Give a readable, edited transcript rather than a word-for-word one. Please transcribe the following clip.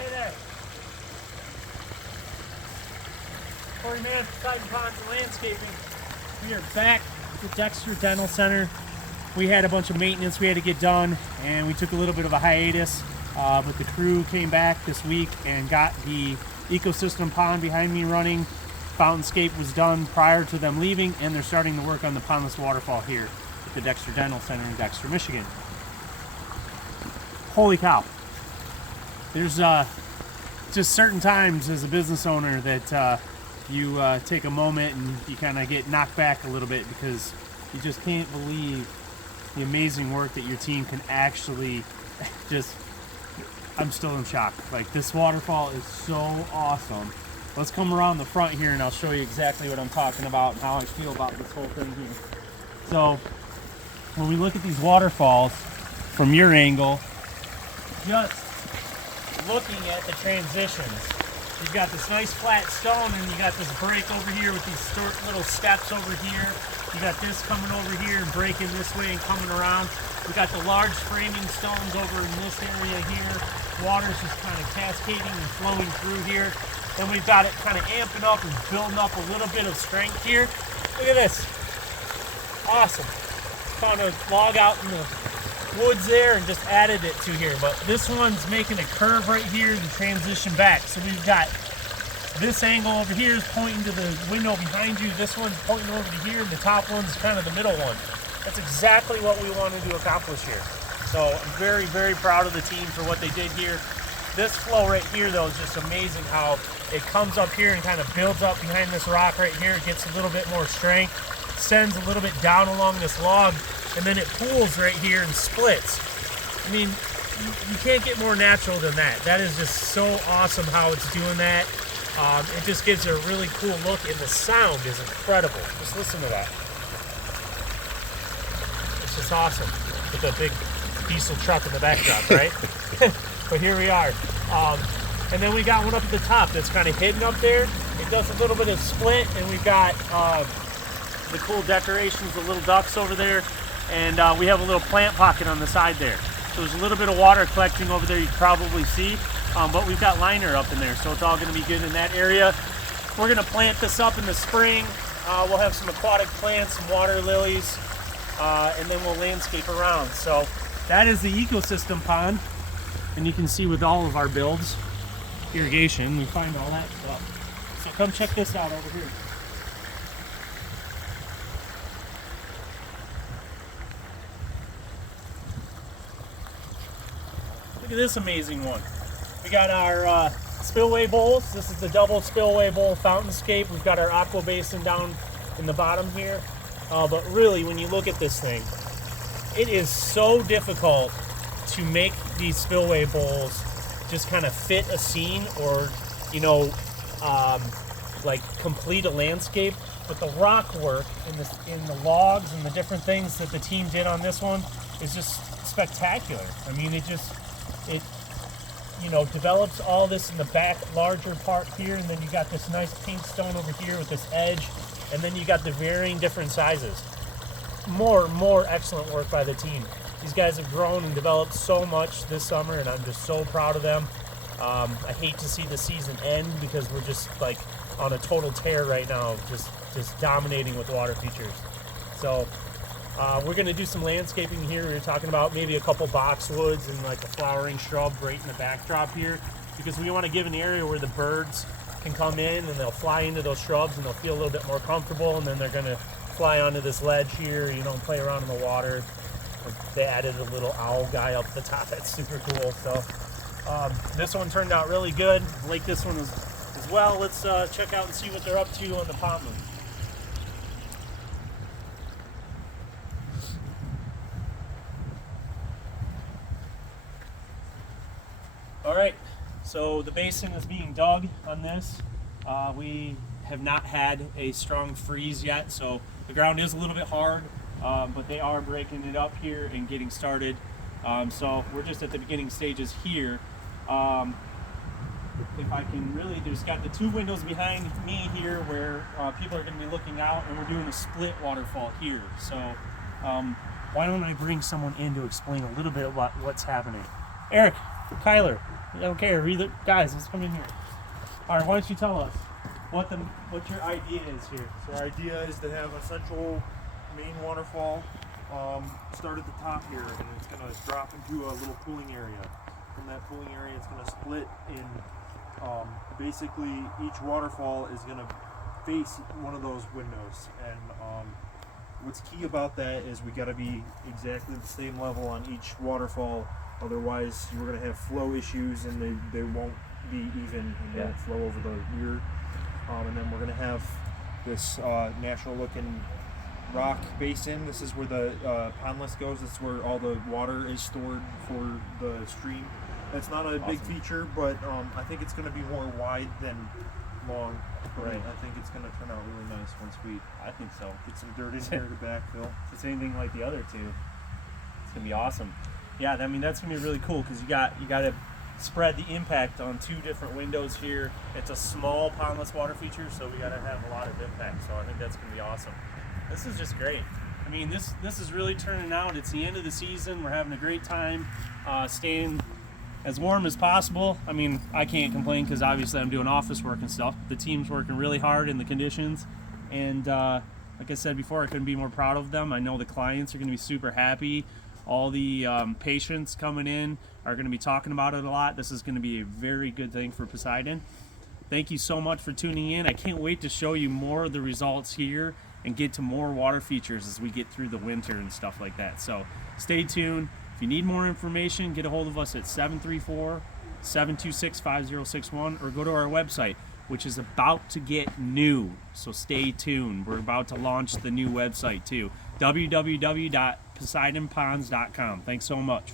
Hey there. Corey Man, Titan Ponds and Landscaping. We are back at the Dexter Dental Center. We had a bunch of maintenance we had to get done, and we took a little bit of a hiatus, but the crew came back this week and got the ecosystem pond behind me running. Fountainscape was done prior to them leaving, and they're starting to work on the pondless waterfall here at the Dexter Dental Center in Dexter, Michigan. Holy cow. There's just certain times as a business owner that you take a moment and you kind of get knocked back a little bit because you just can't believe the amazing work that your team can actually just, I'm still in shock. Like, this waterfall is so awesome. Let's come around the front here and I'll show you exactly what I'm talking about and how I feel about this whole thing here. So when we look at these waterfalls from your angle, just looking at the transitions, you've got this nice flat stone and you got this break over here with these little steps over here. You got this coming over here and breaking this way and coming around. We got the large framing stones over in this area here. Water's just kind of cascading and flowing through here. Then we've got it kind of amping up and building up a little bit of strength here. Look at this. Awesome. Found a log out in the woods there and just added it to here, but this one's making a curve right here to transition back. So we've got this angle over here is pointing to the window behind you, this one's pointing over to here, and the top one's kind of the middle one. That's exactly what we wanted to accomplish here. So I'm very, very proud of the team for what they did here. This flow right here though is just amazing how it comes up here and kind of builds up behind this rock right here. It gets a little bit more strength, sends a little bit down along this log, and then it pools right here and splits. I mean, you can't get more natural than that. That is just so awesome how it's doing that. It just gives it a really cool look, and the sound is incredible. Just listen to that. It's just awesome with a big diesel truck in the backdrop, right? But here we are. And then we got one up at the top that's kind of hidden up there. It does a little bit of split, and we've got the cool decorations, the little ducks over there. And we have a little plant pocket on the side there. So there's a little bit of water collecting over there you can probably see, but we've got liner up in there, so it's all gonna be good in that area. We're gonna plant this up in the spring. We'll have some aquatic plants, some water lilies, and then we'll landscape around. So that is the ecosystem pond. And you can see with all of our builds, irrigation, we find all that stuff. So come check this out over here. Look at this amazing one. We got our spillway bowls. This is the double spillway bowl fountainscape. We've got our aqua basin down in the bottom here. But really, when you look at this thing, it is so difficult to make these spillway bowls just kind of fit a scene or, you know, like complete a landscape. But the rock work in the logs and the different things that the team did on this one is just spectacular. I mean, it you know, develops all this in the back larger part here, and then you got this nice pink stone over here with this edge, and then you got the varying different sizes. More excellent work by the team. These guys have grown and developed so much this summer, and I'm just so proud of them. I hate to see the season end because we're just like on a total tear right now, just dominating with water features. So we're going to do some landscaping here. We were talking about maybe a couple boxwoods and like a flowering shrub right in the backdrop here, because we want to give an area where the birds can come in and they'll fly into those shrubs and they'll feel a little bit more comfortable, and then they're going to fly onto this ledge here, you know, and play around in the water. They added a little owl guy up the top. That's super cool. So this one turned out really good. Like this one as well. Let's check out and see what they're up to on the pondland. All right, so the basin is being dug on this. We have not had a strong freeze yet, so the ground is a little bit hard, but they are breaking it up here and getting started. So we're just at the beginning stages here. If I can really, there's got the two windows behind me here where people are going to be looking out, and we're doing a split waterfall here. So why don't I bring someone in to explain a little bit about what's happening. Eric, Kyler, I don't care. Either guys, let's come in here. All right, why don't you tell us what your idea is here? So our idea is to have a central main waterfall start at the top here, and it's going to drop into a little pooling area. From that pooling area, it's going to split in. Basically, each waterfall is going to face one of those windows, and what's key about that is we got to be exactly the same level on each waterfall. Otherwise, you're going to have flow issues, and they won't be even, and they won't flow over the rear. And then we're going to have this natural-looking rock basin. This is where the pondless goes. This is where all the water is stored for the stream. It's not a big feature, but I think it's going to be more wide than long. Right. I think it's going to turn out really nice once we. I think so. Get some dirt in here to backfill. If it's anything like the other two, it's gonna be awesome. Yeah, I mean that's gonna be really cool because you got to spread the impact on two different windows here. It's a small pondless water feature, so we got to have a lot of impact. So I think that's gonna be awesome. This is just great. I mean, this is really turning out. It's the end of the season. We're having a great time, staying as warm as possible. I mean, I can't complain because obviously I'm doing office work and stuff. The team's working really hard in the conditions, and like I said before, I couldn't be more proud of them. I know the clients are going to be super happy. All the patients coming in are going to be talking about it a lot. This is going to be a very good thing for Poseidon. Thank you so much for tuning in. I can't wait to show you more of the results here and get to more water features as we get through the winter and stuff like that. So stay tuned. If you need more information, get a hold of us at 734-726-5061 or go to our website, which is about to get new. So stay tuned. We're about to launch the new website too. www.poseidonponds.com. Thanks so much.